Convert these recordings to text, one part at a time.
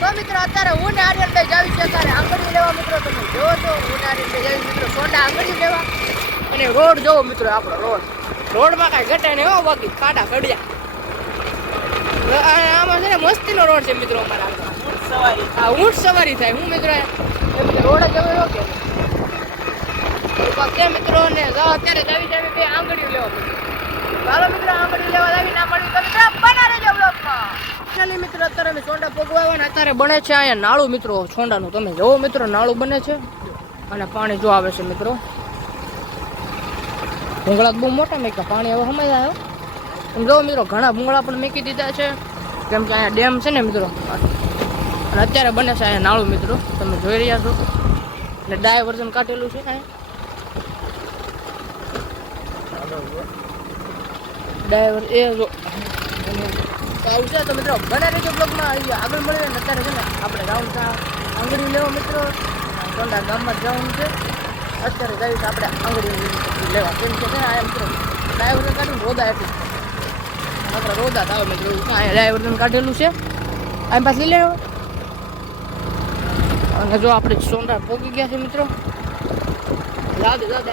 તો મિત્રો, અત્યારે હું ને આર્યન ભાઈ જાવી છે અત્યારે આંગળી લેવા મિત્રો, તમે જોવો છો હું ને આર્યન ભાઈ જાવી મિત્રો, સોંડા આંગળી લેવા. અને રોડ જોવો મિત્રો, આપણો રોડ. રોડમાં કાંઈ ઘટે ને એવો બાકી કાંટા ખડિયા આમાં છે ને મસ્તીનો રોડ છે મિત્રો અમારા આગળ. આ ઊંટ સવારી થાય. હું મિત્રો રોડ જ એવો કે કે મિત્રો ને અત્યારે જાવી જાવી કે આંગળીઓ લેવા. ચાલો મિત્રો, આંગળી લેવા આવી ના મળી તો મિત્રો બના રહેજો બ્લોગમાં ચાલી મિત્રો અત્યારે અમે સોંડા પગવાવા ને અત્યારે બને છે અહીંયા નાળું, મિત્રો. છોંડાનું તમે જોવો, મિત્રો, નાળું બને છે. અને પાણી જો આવે છે, મિત્રો. ભૂંગળા બહુ મોટા મેં પાણી હવે સમજ આવ્યો તમે જોવો, મિત્રો, ઘણા ભૂંગળા પણ મેકી દીધા છે. કેમ કે અહીંયા ડેમ છે ને, મિત્રો? અને અત્યારે બને છે અહીંયા નાળું, મિત્રો. તમે જોઈ રહ્યા છો. ને ડાયવર્ઝન કાઢેલું છે અહીંયા. ડાયવર એ જો સારું છે તો મિત્રો, બને રહેજો બ્લોગમાં આવી આગળ મળીએ ને અત્યારે છે ને આપણે રાઉન્ડ આંગળી લેવો મિત્રો. સોંડા ગામમાં જવાનું છે. અત્યારે જઈએ તો આપણે આંગળી લેવા. કેમ કે આ મિત્રો ડાયવર કાઢીને રોદા એટલું આપણે રોદા તાવ મિત્રો. ડાયવર કાઢેલું છે. આમ પાસે લઈ લેવો અને જો આપણે સોંડા પોગી ગયા છે મિત્રો. જા દે જા દે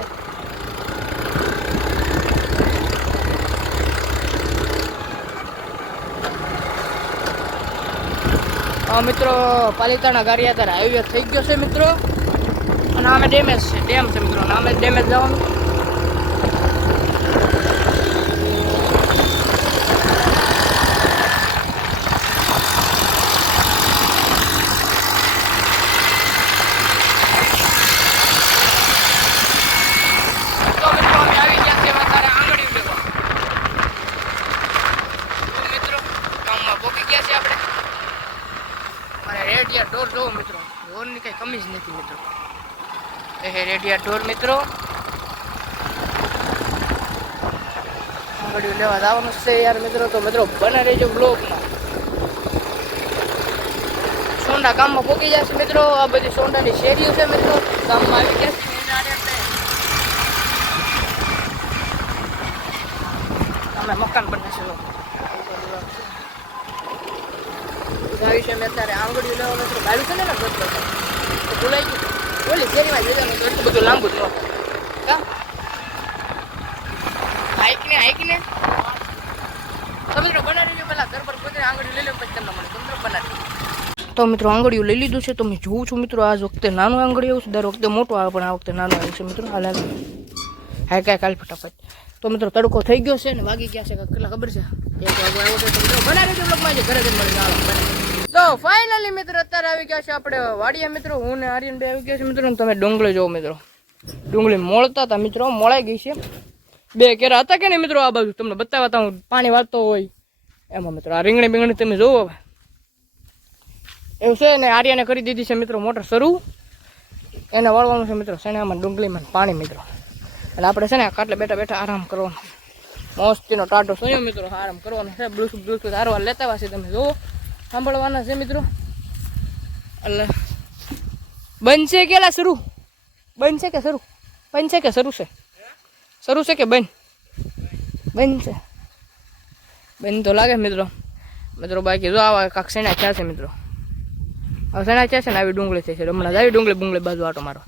અ મિત્રો, પાલિતાણા અત્યારે હાઈવે થઈ ગયો છે, મિત્રો. અને આમે ડેમેજ છે ડેમ છે, મિત્રો. અને આમે ડેમેજ જવાનું તો મિત્રો અમે આવી ગયા છીએ અત્યારે આંગળીઓ લેવા તો મિત્રો ગામમાં પહોંચી ગયા છીએ આપણે મારે રેડિયા ડોર જોવો મિત્રો. ડોરની કઈ કમી જ નથી મિત્રો. એ રેડિયા ડોર મિત્રો. આંગળીઓ લેવા જવાનું છે યાર મિત્રો. તો મિત્રો બને રહેજો બ્લોકમાં. સોંડા ગામમાં પોકી જશે મિત્રો. આ બધી સોંડાની શેરીઓ છે મિત્રો. ગામમાં આવી ગયા છે. અમે મકાન બને છે ગાવી છે મેં અત્યારે આંગળીઓ લેવા મિત્રો ગાવી છે ને ને ગોતલો છે. તો ભૂલાઈ ગયું ઓલી શેરીમાં જઈ ને તો એટલું બધું લાંબુ જ ન કા હાઈક ને હાઈક ને તો મિત્રો બનાવી લ્યો પેલા ઘર પર પોતે આંગળીઓ લઈ લો પછી તમને મળે તો મિત્રો બનાવી તો મિત્રો આંગળીઓ લઈ લીધું છે તો મેં જોઉં છું મિત્રો આ વખતે નાનું આંગળી આવ્યું છે દર વખતે મોટું આવે પણ આ વખતે નાનું આવ્યું છે મિત્રો હાલ હાલ હાય કાંઈ કાલ ફટાફટ તો મિત્રો તડકો થઈ ગયો છે ને વાગી ગયા છે કેટલા ખબર છે એક વાગો આવ્યો છે તો મિત્રો બનાવી દેજો બ્લોગમાં જે ઘરે જઈને મળી ચાલો તો ફાઇનલી મિત્રો અત્યારે આવી ગયા છે આપણે વાડિયા મિત્રો. હું ને આર્યન બે આવી ગયા છે મિત્રો તમે ડુંગળી જોવો મિત્રો. ડુંગળી મોળતા હતા મિત્રો, મોળાઈ ગઈ છે. બે કેરા હતા કે નહીં મિત્રો આ બાજુ? તમને બતાવતા હું પાણી વાળતો હોય. એમાં મિત્રો, આ રીંગણી બીંગણી તમે જોવો હવે. એવું છે ને, આર્યાને કરી દીધી છે મિત્રો મોટર શરૂ. એને વાળવાનું છે મિત્રો શેણામાં, ડુંગળીમાં પાણી મિત્રો. એટલે આપણે છે ને કાટલે બેઠા બેઠા આરામ કરવાનો. મોસ્તીનો ટાટો સોયો મિત્રો, આરામ કરવાનો છે. બ્લુટૂથ બ્લુટૂથ હારવા લેતા વાસી તમે જુઓ સાંભળવાના છે મિત્રો. એટલે બનશે કેલા શરૂ? બનશે કે શરૂ? બનશે કે શરૂ છે? શરૂ છે કે બન? બનશે. બન તો લાગે મિત્રો. મિત્રો બાકી જો આવા કાંક સેના થયા છે મિત્રો. હવે સેના થયા છે ને આવી ડુંગળી થઈ છે. હમણાં જ આવી ડુંગળી બુંગળી બાજુ આટો મારો.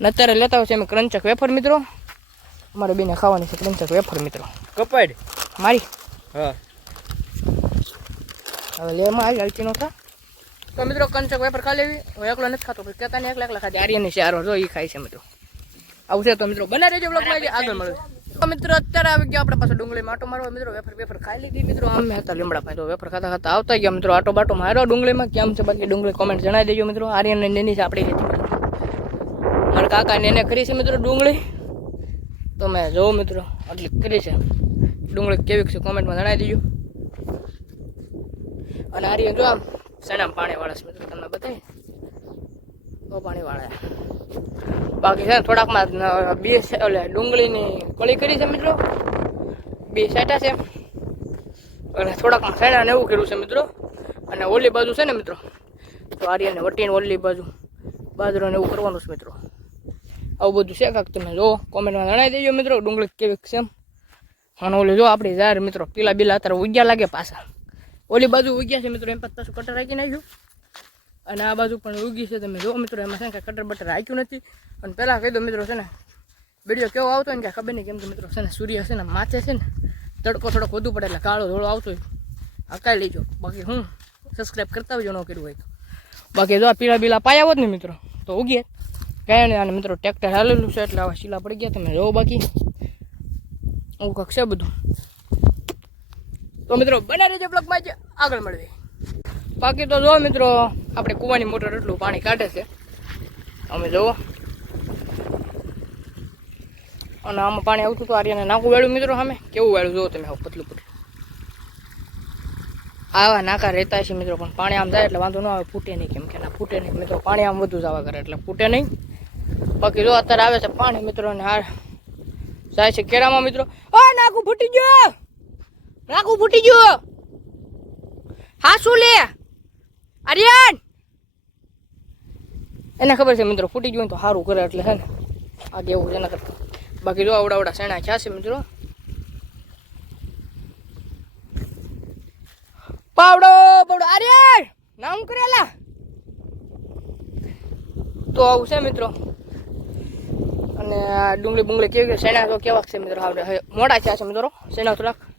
ને અત્યારે લેતા હોય છે અમે ક્રંચક વેફર મિત્રો. અમારે બેને ખાવાની છે ક્રંચક વેફર મિત્રો. કપાડ. મારી? હા. હવે લેવામાં આવી હલતી નો થા. તો મિત્રો કંચક વેપર ખા લેવી. હું એકલો નથી ખાતો પછી કહેતા ને એકલા એકલા ખાતી. આર્યની ચાર જો એ ખાય છે મિત્રો. આવું છે તો મિત્રો બના રહેજો બ્લોગમાં આગળ મળે તો મિત્રો અત્યારે આવી ગયા આપણે પાછો ડુંગળી માટો મારો મિત્રો વેફર વેફર ખાઈ લીધી. મિત્રો અમે હતા લીમડા ભાઈ તો વેફર ખાતા ખાતા આવતા ગયા. મિત્રો આટો બાટો માર્યો ડુંગળીમાં. કેમ છે બાકી ડુંગળી? કોમેન્ટ જણાવી દેજો મિત્રો. આર્યન ને નેની છે આપણી મારા કાકા ને એને કરી છે મિત્રો ડુંગળી. તો મેં જોઉં મિત્રો, આટલી કરી છે. ડુંગળી કેવી છે? કોમેન્ટમાં જણાવી દેજો. અને આર્યન જો આમ સણામ પાણી વાળા છે મિત્રો તમને બતાવી બહુ પાણી વાળા બાકી છે થોડાકમાં બે ઓલે ડુંગળીની કળી કરી છે મિત્રો. બે સાટા છે. અને થોડાકમાં સણા ને એવું કર્યું છે મિત્રો. અને ઓલી બાજુ છે ને મિત્રો. તો આર્યને વટીને ઓલી બાજુ. બાજરો ને એવું કરવાનું છે મિત્રો. આવું બધું છે કાંક તમે જો કોમેન્ટમાં જણાવી દેજો મિત્રો, ડુંગળી કેવી છે અને ઓલી જો આપણી જાહેર મિત્રો, પીલા બીલા અત્યારે ઉગ્યા લાગે પાછા. ઓલી બાજુ ઉગ્યા છે મિત્રો, એમ પાછું કટર રાખી નાખ્યું. અને આ બાજુ પણ ઉગી છે તમે જો મિત્રો, એમાં છે ને કટર બટર રાખ્યું નથી. અને પહેલાં કહી દો મિત્રો છે ને વીડિયો કેવો આવતો હોય ને કે ખબર નહીં કેમ કે મિત્રો છે ને સૂર્ય છે ને માથે છે ને, તડકો થોડોક વધુ પડે એટલે કાળો ધોળો આવતો હોય. હકાઈ લેજો. બાકી હું સબસ્ક્રાઈબ કરતા હોય જો ન કર્યું હોય તો. બાકી જો પીળા બીલા પાયા હોત ને મિત્રો, તો ઉગીએ કાંઈ નહીં અને મિત્રો ટ્રેક્ટર હાલેલું છે એટલે આવા શીલા પડી ગયા, તમે જોવો બાકી. એવું કંઈક છે બધું. તો મિત્રો બના રહેજો બ્લોગમાં જ આગળ મળવી બાકી તો જો મિત્રો, આપણે કૂવાની મોટર એટલું પાણી કાઢે છે. અમે જોવો અને આમાં પાણી આવતું તો આર્યાને નાખું વાળું મિત્રો સામે. કેવું વાળું જુઓ તમે, આવું પતલું પતલું. આવા નાકા રહેતા છે મિત્રો, પણ પાણી આમ જાય એટલે વાંધો ન આવે, ફૂટે નહીં કેમ કે ના ફૂટે નહીં. મિત્રો, પાણી આમ વધુ જવા કરે એટલે ફૂટે નહીં. બાકી જો અત્યારે આવે છે પાણી મિત્રો ને હાર જાય છે કેરામાં મિત્રો. ઓ નાખું, ફૂટી ગયો! નાકું ફૂટી ગયો. હા, શું લે? આર્યન! એને ખબર છે મિત્રો, ફૂટી ગયું તો સારું કરે એટલે હે ને. આ જેવું છે એના કરતા. બાકી જો આવડા આવડા ખ્યા છે મિત્રો. પાવડો પાવડો. આર્યન! નામ કરેલા. તો આવું છે મિત્રો. અને ડુંગળી બુંગળી કેવી શેણા તો કેવા છે મિત્રો આપણે મોટા થયા છે મિત્રો, શેણા થોડાક.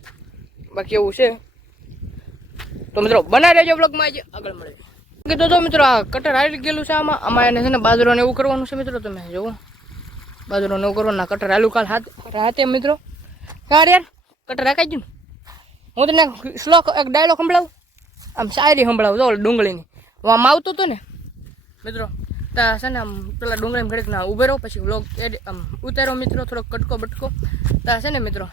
બાકી એવું છે. તો મિત્રો, બનાવી રહેજો બ્લોગમાં આજે આગળ મળે કીધું તો મિત્રો, આ કટર આવી ગયેલું છે આમાં. આમાં એને છે ને બાજરોને એવું કરવાનું છે મિત્રો, તમે જુઓ. બાજરોને એવું કરવાનું કટર આલું કાલ હાથ રાતે મિત્રો. યાર યાર કટર રાખાઈ ગયું હું તને શ્લોક એક ડાયલોગ સંભળાવું? આમ શાયરી સંભળાવું, જો ડુંગળીની. હું આમ આવતો હતો ને, મિત્રો, તા છે ને આમ પેલા ડુંગળી ઘડીક ના ઉભે રહો, પછી વ્લોગ એડ આમ ઉતારો મિત્રો, થોડોક કટકો બટકો. તા છે ને મિત્રો,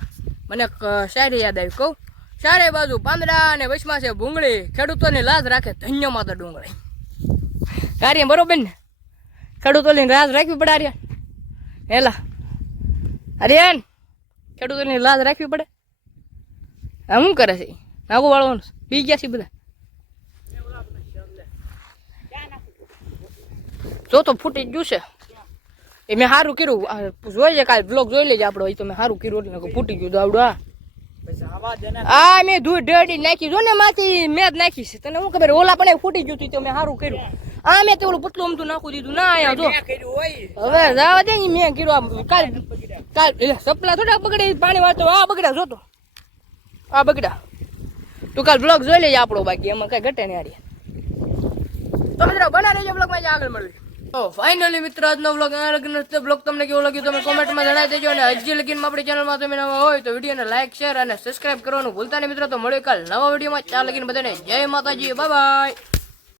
મને શાયરી યાદ આવી, કહું. ચારે બાજુ પાંદડા અને વચમાં છે ભૂંગળી. ખેડૂતોની લાજ રાખે ધન્ય માતા ડુંગળી. કાર્ય બરોબર ને? ખેડૂતોની લાજ રાખવી પડે આર્યન. હેલા. આર્યન, ખેડૂતોની લાજ રાખવી પડે. આ શું કરે છે? નાગો વાળવાનું પી ગયા છે બધા. જો તો ફૂટી ગયું છે. એ મેં સારું કર્યું. જોઈ લે કાલે બ્લોગ જોઈ લેજે આપણો તો મેં સારું કર્યું એટલે ફૂટી ગયું દાવડું આ આ મેં ધૂળ ઢેડી નાખી. જો ને માથી મેં જ નાખી છે. તને હું ખબર? ઓલા પણ ફૂટી ગયું હતું તો મેં સારું કર્યું. આ મેં તો ઓલું પતલું અમતું નાખું દીધું. ના આયા જો. હવે જવા દે મેં કર્યું આમ. કાલ કાલ સપલા થોડા બગડે પાણી વાળતો. આ બગડ્યા જોતો આ બગડ્યા. તું કાલ બ્લોગ જોઈ લેજે આપણો બાકી. એમાં કઈ ઘટે નહીં હારી. તો મિત્રો બના રહેજો બ્લોગમાં આગળ મળવી તો ફાઇનલી મિત્રો, આજનો બ્લોગ બ્લોગ તમને કેવો લાગ્યો તમે કોમેન્ટમાં જણાવી દેજો અને હજી લગીનમાં આપણી ચેનલમાં તમે નવા હોય તો વિડીયોને લાઈક શેર અને સબસ્ક્રાઇબ કરવાનું ભૂલતા નહીં મિત્રો. તો મળ્યો કાલ નવા વિડીયોમાં ચાર લગીને બધાને જય માતાજી. Bye bye